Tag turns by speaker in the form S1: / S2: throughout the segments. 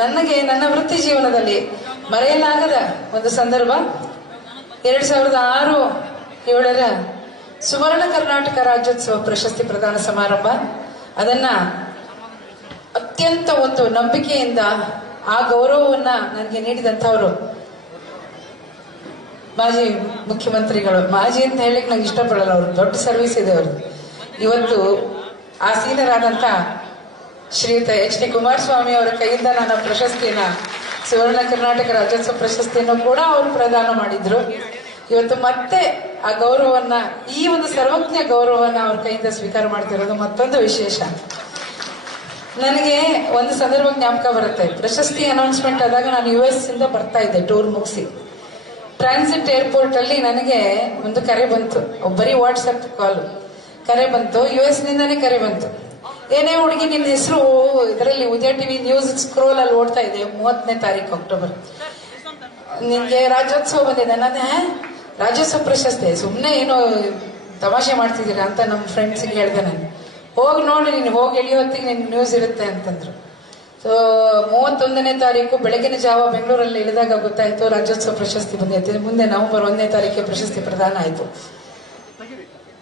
S1: ನನಗೆ ನನ್ನ ವೃತ್ತಿ ಜೀವನದಲ್ಲಿ ಮರೆಯಲಾಗದ ಒಂದು ಸಂದರ್ಭ. ಎರಡ್ ಸಾವಿರದ ಆರು ಏಳರ ಸುವರ್ಣ ಕರ್ನಾಟಕ ರಾಜ್ಯೋತ್ಸವ ಪ್ರಶಸ್ತಿ ಪ್ರದಾನ ಸಮಾರಂಭ. ಅದನ್ನ ಅತ್ಯಂತ ಒಂದು ನಂಬಿಕೆಯಿಂದ ಆ ಗೌರವವನ್ನ ನನಗೆ ನೀಡಿದಂಥವರು ಮಾಜಿ ಮುಖ್ಯಮಂತ್ರಿಗಳು. ಮಾಜಿ ಅಂತ ಹೇಳಿಕ್ ನಂಗೆ ಇಷ್ಟಪಡಲ್ಲ, ಅವರು ದೊಡ್ಡ ಸರ್ವಿಸ್ ಇದೆ ಅವರು ಇವತ್ತು ಆಸೀನರಾದಂತ ಶ್ರೀಯುತ ಎಚ್ ಡಿ ಕುಮಾರಸ್ವಾಮಿ ಅವರ ಕೈಯಿಂದ ನನ್ನ ಪ್ರಶಸ್ತಿಯನ್ನ ಸುವರ್ಣ ಕರ್ನಾಟಕ ರಾಜ್ಯೋತ್ಸವ ಪ್ರಶಸ್ತಿಯನ್ನು ಕೂಡ ಅವರು ಪ್ರದಾನ ಮಾಡಿದ್ರು. ಇವತ್ತು ಮತ್ತೆ ಆ ಗೌರವವನ್ನ, ಈ ಒಂದು ಸರ್ವಜ್ಞ ಗೌರವವನ್ನ ಅವ್ರ ಕೈಯಿಂದ ಸ್ವೀಕಾರ ಮಾಡ್ತಿರೋದು ಮತ್ತೊಂದು ವಿಶೇಷ. ನನಗೆ ಒಂದು ಸಂದರ್ಭ ಜ್ಞಾಪಕ ಬರುತ್ತೆ. ಪ್ರಶಸ್ತಿ ಅನೌನ್ಸ್ಮೆಂಟ್ ಆದಾಗ ನಾನು ಯು ಎಸ್ ಇಂದ ಬರ್ತಾ ಇದ್ದೆ, ಟೂರ್ ಮುಗಿಸಿ. ಟ್ರಾನ್ಸಿಟ್ ಏರ್ಪೋರ್ಟ್ ಅಲ್ಲಿ ನನಗೆ ಒಂದು ಕರೆ ಬಂತು. ಬರೀ ವಾಟ್ಸಪ್ ಕಾಲ್ ಕರೆ ಬಂತು. ಯು ಎಸ್ ನಿಂದಾನೇ ಕರೆ ಬಂತು. ಏನೇ ಹುಡುಗಿ ನಿನ್ನ ಹೆಸರು ಇದರಲ್ಲಿ ಉದಯ ಟಿವಿ ನ್ಯೂಸ್ ಸ್ಕ್ರೋಲ್ ಅಲ್ಲಿ ಓಡ್ತಾ ಇದೆ, ಮೂವತ್ತನೇ ತಾರೀಕು ಅಕ್ಟೋಬರ್. ನಿನ್ಗೆ ರಾಜ್ಯೋತ್ಸವ ಬಂದಿದೆ, ನಾನು? "ಹಾ? ರಾಜ್ಯೋತ್ಸವ ಪ್ರಶಸ್ತಿ ಸುಮ್ಮನೆ ಏನೋ ತಮಾಷೆ ಮಾಡ್ತಿದ್ದೀರಾ ಅಂತ ನಮ್ಮ ಫ್ರೆಂಡ್ಸಿಗೆ ಹೇಳ್ದೆ ನಾನು. ಹೋಗಿ ನೋಡಿ ನೀನು, ಹೋಗಿ ಇಳಿಯೋ ಹೊತ್ತಿಗೆ ನಿನ್ ನ್ಯೂಸ್ ಇರುತ್ತೆ ಅಂತಂದ್ರು. ಸೊ ಮೂವತ್ತೊಂದನೇ ತಾರೀಕು ಬೆಳಗಿನ ಜಾವ ಬೆಂಗಳೂರಲ್ಲಿ ಇಳಿದಾಗ ಗೊತ್ತಾಯ್ತು, ರಾಜ್ಯೋತ್ಸವ ಪ್ರಶಸ್ತಿ ಬಂದೈತೆ ಮುಂದೆ ನವೆಂಬರ್ ಒಂದನೇ ತಾರೀಕಿಗೆ ಪ್ರಶಸ್ತಿ ಪ್ರದಾನ ಆಯ್ತು.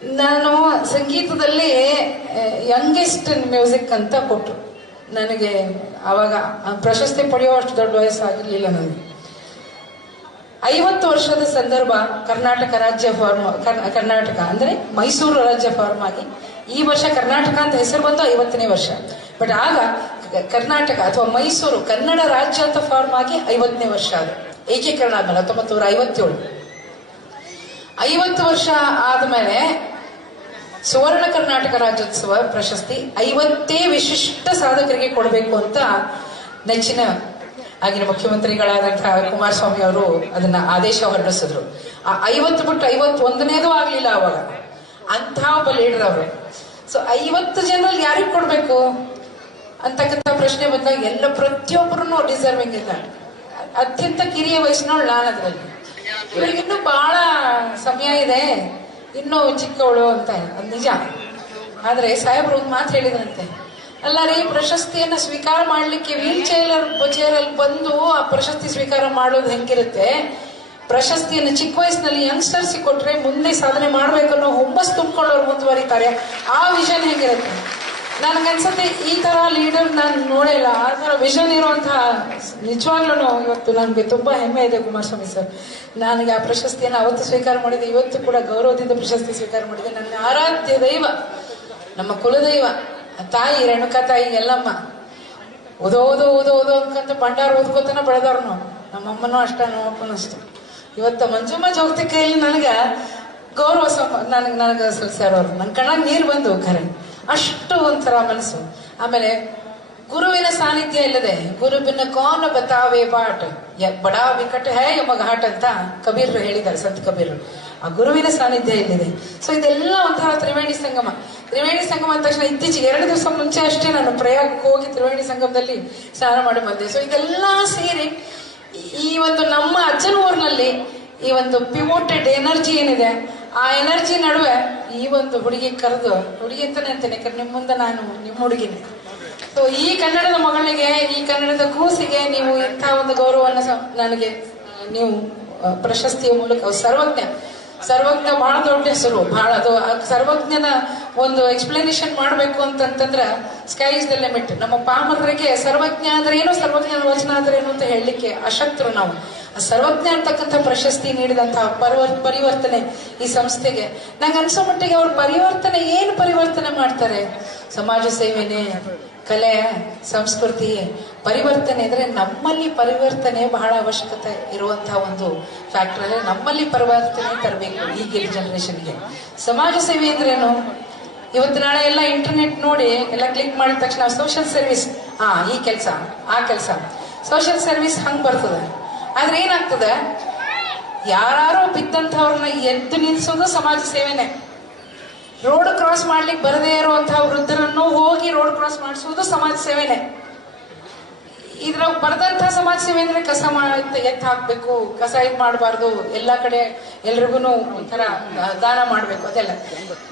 S1: ನಾನು ಸಂಗೀತದಲ್ಲಿ ಯಂಗೆಸ್ಟ್ ಮ್ಯೂಸಿಕ್ ಅಂತ ಕೊಟ್ಟರು ನನಗೆ ಆವಾಗ ಪ್ರಶಸ್ತಿ ಪ್ರಶಸ್ತಿ ಪಡೆಯುವಷ್ಟು ದೊಡ್ಡ ವಯಸ್ಸಾಗಿರ್ಲಿಲ್ಲ ನನಗೆ. ಐವತ್ತು ವರ್ಷದ ಸಂದರ್ಭ ಕರ್ನಾಟಕ ರಾಜ್ಯ ಫಾರ್ಮ್, ಕರ್- ಕರ್ನಾಟಕ, ಅಂದ್ರೆ ಮೈಸೂರು ರಾಜ್ಯ ಫಾರ್ಮ್ ಆಗಿ, ಈ ವರ್ಷ ಕರ್ನಾಟಕ ಅಂತ ಹೆಸರು ಬಂತು ಐವತ್ತನೇ ವರ್ಷ. ಬಟ್ ಆಗ ಕರ್ನಾಟಕ ಅಥವಾ ಮೈಸೂರು, ಕನ್ನಡ ರಾಜ್ಯ ಅಂತ ಫಾರ್ಮ್ ಆಗಿ ಐವತ್ತನೇ ವರ್ಷ ಅದು. ಏಕೀಕರಣ ಆದ್ಮೇಲೆ ಹತ್ತೊಂಬತ್ತು ನೂರ ಐವತ್ತೇಳು ಐವತ್ತು ವರ್ಷ ಆದ್ಮೇಲೆ ಸುವರ್ಣ ಕರ್ನಾಟಕ ರಾಜ್ಯೋತ್ಸವ ಪ್ರಶಸ್ತಿ ಐವತ್ತೇ ವಿಶಿಷ್ಟ ಸಾಧಕರಿಗೆ ಕೊಡಬೇಕು ಅಂತ ನೆಚ್ಚಿನ ಆಗಿನ ಮುಖ್ಯಮಂತ್ರಿಗಳಾದಂತಹ ಕುಮಾರಸ್ವಾಮಿ ಅವರು ಅದನ್ನ ಆದೇಶ ಹೊರಡಿಸಿದ್ರು. ಆ ಐವತ್ತು ಬಿಟ್ಟು ಐವತ್ತೊಂದನೇದು ಆಗ್ಲಿಲ್ಲ ಅವಾಗ. ಅಂತ ಒಬ್ಬ ಲೀಡರ್ ಅವರು. ಸೊ ಐವತ್ತು ಜನರಲ್ಲಿ ಯಾರಿಗೆ ಕೊಡ್ಬೇಕು? ಅಂತಕ್ಕಂಥ ಪ್ರಶ್ನೆ ಬಂದಾಗ ಎಲ್ಲ ಪ್ರತಿಯೊಬ್ಬರೂ ಡಿಸರ್ವಿಂಗ್ ಇಲ್ಲ. ಅತ್ಯಂತ ಕಿರಿಯ ವಯಸ್ಸಿನವಳು ನಾನು ಅದರಲ್ಲಿ ಇವರಿಗಿನ್ನೂ ಬಹಳ ಸಮಯ ಇದೆ. ಇನ್ನೂ ಚಿಕ್ಕವಳು ಅಂತ ಅದು ನಿಜ. ಆದರೆ ಸಾಹೇಬ್ರು ಒಂದು ಮಾತು ಹೇಳಿದ್ರಂತೆ ಅಲ್ಲ ರೀ ಪ್ರಶಸ್ತಿಯನ್ನ ಸ್ವೀಕಾರ ಮಾಡಲಿಕ್ಕೆ ವೀಲ್ ಚೇರ್ ಚೇರಲ್ಲಿ ಬಂದು ಆ ಪ್ರಶಸ್ತಿ ಸ್ವೀಕಾರ ಮಾಡೋದು ಹೆಂಗಿರುತ್ತೆ? ಪ್ರಶಸ್ತಿಯನ್ನು ಚಿಕ್ಕ ವಯಸ್ಸಿನಲ್ಲಿ ಯಂಗ್ಸ್ಟರ್ಸ್ ಕೊಟ್ರೆ ಮುಂದೆ ಸಾಧನೆ ಮಾಡ್ಬೇಕನ್ನೋ ಹುಮ್ಮಸ್ ತುಂಬಿಕೊಳ್ಳೋರು ಮುಂದುವರಿತಾರೆ. ಆ ವಿಷನ್ ಹೆಂಗಿರುತ್ತೆ? ನನಗನ್ಸತ್ತೆ ಈ ತರ ಲೀಡರ್ ನಾನು ನೋಡಿಲ್ಲ ಆ ತರ ವಿಷನ್ ಇರುವಂತಹ ನಿಜವಾಗ್ಲೂ ಇವತ್ತು ನನಗೆ ತುಂಬಾ ಹೆಮ್ಮೆ ಇದೆ ಕುಮಾರಸ್ವಾಮಿ ಸರ್. ನನಗೆ ಆ ಪ್ರಶಸ್ತಿಯನ್ನು ಅವತ್ತು ಸ್ವೀಕಾರ ಮಾಡಿದೆ, ಇವತ್ತು ಕೂಡ ಗೌರವದಿಂದ ಪ್ರಶಸ್ತಿ ಸ್ವೀಕಾರ ಮಾಡಿದೆ. ನನ್ನ ಆರಾಧ್ಯ ದೈವ, ನಮ್ಮ ಕುಲದೈವ ತಾಯಿ, ರೇಣುಕಾ ತಾಯಿ, ಎಲ್ಲಮ್ಮ. ಓದೋ ಓದೋ ಓದೋ ಓದೋ ಅನ್ಕಂತ ಪಂಡಾರ ಓದ್ಕೋತನ ಬೆಳೆದವ್ರು ನಾವು. ನಮ್ಮಮ್ಮನೂ ಅಷ್ಟ, ನಮ್ಮಪ್ಪನೂ ಅಷ್ಟು. ಇವತ್ತು ಮಂಜುಮ್ಮ ಜೋಗತಿ ಕೈಯಲ್ಲಿ ನನಗ ಗೌರವ ಸಮ ನನಗೆ ನನಗೆ ಸಲ್ಸ್ಯಾರವ್ರು ನನ್ನ ಕಣ್ಣಾಗ ನೀರು ಬಂದು ಖರೆ ಅಷ್ಟು ಒಂಥರ ಮನಸ್ಸು. ಆಮೇಲೆ ಗುರುವಿನ ಸಾನ್ನಿಧ್ಯ ಇಲ್ಲದೆ ಗುರುವಿನ ಕೌನ ಬತಾವೆ ಬಾಟ್ ಬಡಾ ವಿಕಟ ಹೇ ಮಗಹಾಟ್ ಅಂತ ಕಬೀರ್ ಹೇಳಿದ್ದಾರೆ, ಸಂತ ಕಬೀರ್ ಆ ಗುರುವಿನ ಸಾನ್ನಿಧ್ಯ ಇಲ್ಲಿದೆ. ಸೊ ಇದೆಲ್ಲ ಒಂಥರ ತ್ರಿವೇಣಿ ಸಂಗಮ. ತ್ರಿವೇಣಿ ಸಂಗಮ ಅಂದ ತಕ್ಷಣ ಇತ್ತೀಚೆಗೆ ಎರಡು ದಿವಸ ಮುಂಚೆ ಅಷ್ಟೇ ನಾನು ಪ್ರಯಾಗಕ್ಕೆ ಹೋಗಿ ತ್ರಿವೇಣಿ ಸಂಗಮದಲ್ಲಿ ಸ್ನಾನ ಮಾಡಿ ಬಂದೆ. ಸೊ ಇದೆಲ್ಲ ಸೇರಿ ಈ ಒಂದು ನಮ್ಮ ಅಜ್ಜನ ಊರಿನಲ್ಲಿ ಈ ಒಂದು ಪಿವೋಟೆಡ್ ಎನರ್ಜಿ ಏನಿದೆ ಆ ಎನರ್ಜಿ ನಡುವೆ ಈ ಒಂದು ಹುಡುಗಿ ಕರೆದು, ಹುಡುಗಿ ಅಂತಾನೆ ಅಂತೇನೆ ನಿಮ್ಮ ಮುಂದೆ ನಾನು ನಿಮ್ಮ ಹುಡುಗಿನೇ. ಸೊ ಈ ಕನ್ನಡದ ಮಗಳಿಗೆ, ಈ ಕನ್ನಡದ ಕೂಸಿಗೆ ನೀವು ಇಂಥ ಒಂದು ಗೌರವವನ್ನು ನನಗೆ ನೀವು ಪ್ರಶಸ್ತಿಯ ಮೂಲಕ, ಸರ್ವಜ್ಞ. ಸರ್ವಜ್ಞ ಬಹಳ ದೊಡ್ಡ ಹೆಸರು, ಬಹಳ ಅದು ಸರ್ವಜ್ಞನ ಒಂದು ಎಕ್ಸ್ಪ್ಲನೇಷನ್ ಮಾಡಬೇಕು ಅಂತಂತಂದ್ರೆ ಸ್ಕೈ ಇಸ್ ದ ಲಿಮಿಟ್ ನಮ್ಮ ಪಾಮರರಿಗೆ ಸರ್ವಜ್ಞ ಅಂದ್ರೆ ಏನು ಸರ್ವಜ್ಞನ ವಚನ ಅಂದ್ರೆ ಏನು ಅಂತ ಹೇಳಲಿಕ್ಕೆ ಅಶಕ್ತರು ನಾವು. ಸರ್ವಜ್ಞ ಅಂತಕ್ಕಂಥ ಪ್ರಶಸ್ತಿ ನೀಡಿದಂತಹ ಪರಿವರ್, ಪರಿವರ್ತನೆ ಈ ಸಂಸ್ಥೆಗೆ. ನಂಗೆ ಅನ್ಸೋ ಮಟ್ಟಿಗೆ ಅವ್ರ ಪರಿವರ್ತನೆ, ಏನು ಪರಿವರ್ತನೆ ಮಾಡ್ತಾರೆ? ಸಮಾಜ ಸೇವೆನೆ ಕಲೆ, ಸಂಸ್ಕೃತಿ, ಪರಿವರ್ತನೆ ಅಂದರೆ ನಮ್ಮಲ್ಲಿ ಪರಿವರ್ತನೆ ಬಹಳ ಅವಶ್ಯಕತೆ ಇರುವಂತಹ ಒಂದು ಫ್ಯಾಕ್ಟರ್ ಅಂದ್ರೆ ನಮ್ಮಲ್ಲಿ ಪರಿವರ್ತನೆ ತರಬೇಕು ಈಗಿನ ಜನರೇಷನ್ಗೆ ಸಮಾಜ ಸೇವೆ ಅಂದ್ರೇನು ಇವತ್ತು ನಾಳೆ ಎಲ್ಲ ಇಂಟರ್ನೆಟ್ ನೋಡಿ ಎಲ್ಲ ಕ್ಲಿಕ್ ಮಾಡಿದ ತಕ್ಷಣ ಸೋಷಿಯಲ್ ಸರ್ವಿಸ್ ಹಾ ಈ ಕೆಲಸ, ಆ ಕೆಲಸ. ಸೋಷಿಯಲ್ ಸರ್ವಿಸ್ ಹಂಗ್ ಬರ್ತದೆ. ಆದ್ರೆ ಏನಾಗ್ತದೆ? ಯಾರು ಬಿದ್ದಂಥವ್ರನ್ನ ಎದ್ದು ನಿಲ್ಸೋದು ಸಮಾಜ ಸೇವೆನೆ. ರೋಡ್ ಕ್ರಾಸ್ ಮಾಡ್ಲಿಕ್ಕೆ ಬರದೇ ಇರುವಂತಹ ವೃದ್ಧರನ್ನು ಹೋಗಿ ರೋಡ್ ಕ್ರಾಸ್ ಮಾಡಿಸುವುದು ಸಮಾಜ ಸೇವೆನೆ. ಇದ್ರ ಬರದಂತಹ ಸಮಾಜ ಸೇವೆ ಅಂದ್ರೆ ಕಸ ಎತ್ತ್ ಹಾಕ್ಬೇಕು, ಕಸ ಇದ್ ಮಾಡಬಾರ್ದು, ಎಲ್ಲಾ ಕಡೆ ಎಲ್ರಿಗೂ ಒಂಥರ ದಾನ ಮಾಡ್ಬೇಕು ಅದೆಲ್ಲ.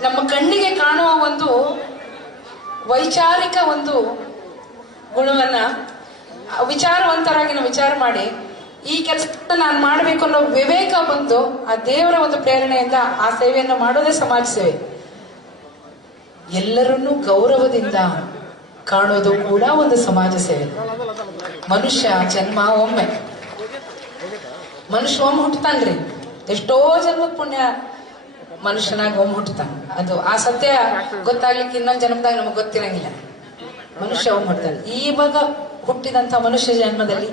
S1: ನಮ್ಮ ಕಣ್ಣಿಗೆ ಕಾಣುವ ಒಂದು ವೈಚಾರಿಕ ಒಂದು ಗುಣವನ್ನ, ವಿಚಾರವಂತರಾಗಿ ನಾವು ವಿಚಾರ ಮಾಡಿ, ಈ ಕೆಲಸ ನಾನು ಮಾಡಬೇಕು ಅನ್ನೋ ವಿವೇಕ ಬಂದು ಆ ದೇವರ ಒಂದು ಪ್ರೇರಣೆಯಿಂದ ಆ ಸೇವೆಯನ್ನು ಮಾಡೋದೇ ಸಮಾಜ ಸೇವೆ. ಎಲ್ಲರನ್ನೂ ಗೌರವದಿಂದ ಕಾಣೋದು ಕೂಡ ಒಂದು ಸಮಾಜ ಸೇವೆ. ಮನುಷ್ಯ, ಜನ್ಮ, ಒಮ್ಮೆ. ಮನುಷ್ಯ ಒಮ್ಮೆ ಹುಟ್ಟತಾನ್ರಿ ಎಷ್ಟೋ ಜನ್ಮದ ಪುಣ್ಯ ಮನುಷ್ಯನಾಗ ಒಮ್ಮೆ ಹುಟ್ಟತಾನ ಅದು ಆ ಸತ್ಯ ಗೊತ್ತಾಗ್ಲಿಕ್ಕೆ ಇನ್ನೊಂದು ಜನ್ಮದಾಗ ನಮಗೆ ಗೊತ್ತಿರಂಗಿಲ್ಲ. ಮನುಷ್ಯ ಒಮ್ಮೆ ಹುಟ್ಟತಾನೆ ಇವಾಗ ಹುಟ್ಟಿದಂತ ಮನುಷ್ಯ ಜನ್ಮದಲ್ಲಿ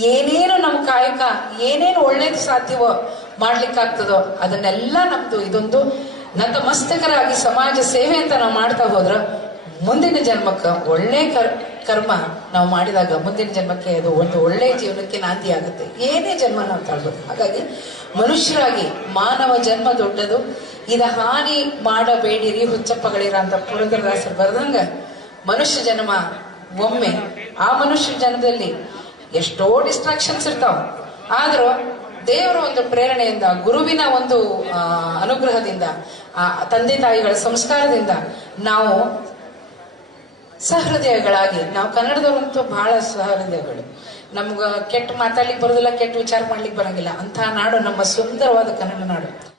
S1: ಏನೇನು ನಮ್ಮ ಕಾಯಕ, ಏನೇನು ಒಳ್ಳೇದು ಸಾಧ್ಯವೋ ಮಾಡ್ಲಿಕ್ಕಾಗ್ತದೋ ಅದನ್ನೆಲ್ಲ ನಮ್ದು ಇದೊಂದು ನತಮಸ್ತಕರಾಗಿ ಸಮಾಜ ಸೇವೆ ಅಂತ ನಾವು ಮಾಡ್ತಾ ಹೋದ್ರ ಮುಂದಿನ ಜನ್ಮಕ್ಕೆ ಒಳ್ಳೆ ಕರ್, ಕರ್ಮ ನಾವು ಮಾಡಿದಾಗ ಮುಂದಿನ ಜನ್ಮಕ್ಕೆ ಅದು ಒಂದು ಒಳ್ಳೆ ಜೀವನಕ್ಕೆ ನಾಂದಿ ಆಗುತ್ತೆ. ಏನೇ ಜನ್ಮ ನಾವು ತಾಳ್ಬೋದು ಹಾಗಾಗಿ ಮನುಷ್ಯರಾಗಿ ಮಾನವ ಜನ್ಮ ದೊಡ್ಡದು. ಇದ ಹಾನಿ ಮಾಡಬೇಡಿರಿ ಹುಚ್ಚಪ್ಪಗಳಿರ ಅಂತ ಪುರಂದರದಾಸರು ಬರೆದಂಗ ಮನುಷ್ಯ ಜನ್ಮ ಒಮ್ಮೆ ಆ ಮನುಷ್ಯ ಜನ್ಮದಲ್ಲಿ ಎಷ್ಟೋ ಡಿಸ್ಟ್ರಾಕ್ಷನ್ಸ್ ಇರ್ತಾವ. ಆದ್ರೂ ದೇವರ ಒಂದು ಪ್ರೇರಣೆಯಿಂದ, ಗುರುವಿನ ಒಂದು ಅನುಗ್ರಹದಿಂದ ತಂದೆ ತಾಯಿಗಳ ಸಂಸ್ಕಾರದಿಂದ ನಾವು ಸಹೃದಯಗಳಾಗಿ, ನಾವು ಕನ್ನಡದವರಂತೂ ಬಹಳ ಸಹೃದಯಗಳು. ನಮ್ಗ ಕೆಟ್ಟ ಮಾತಾಡ್ಲಿಕ್ಕೆ ಬರೋದಿಲ್ಲ, ಕೆಟ್ಟ ವಿಚಾರ ಮಾಡ್ಲಿಕ್ಕೆ ಬರಂಗಿಲ್ಲ. ಅಂತಹ ನಾಡು ನಮ್ಮ ಸುಂದರವಾದ ಕನ್ನಡ ನಾಡು.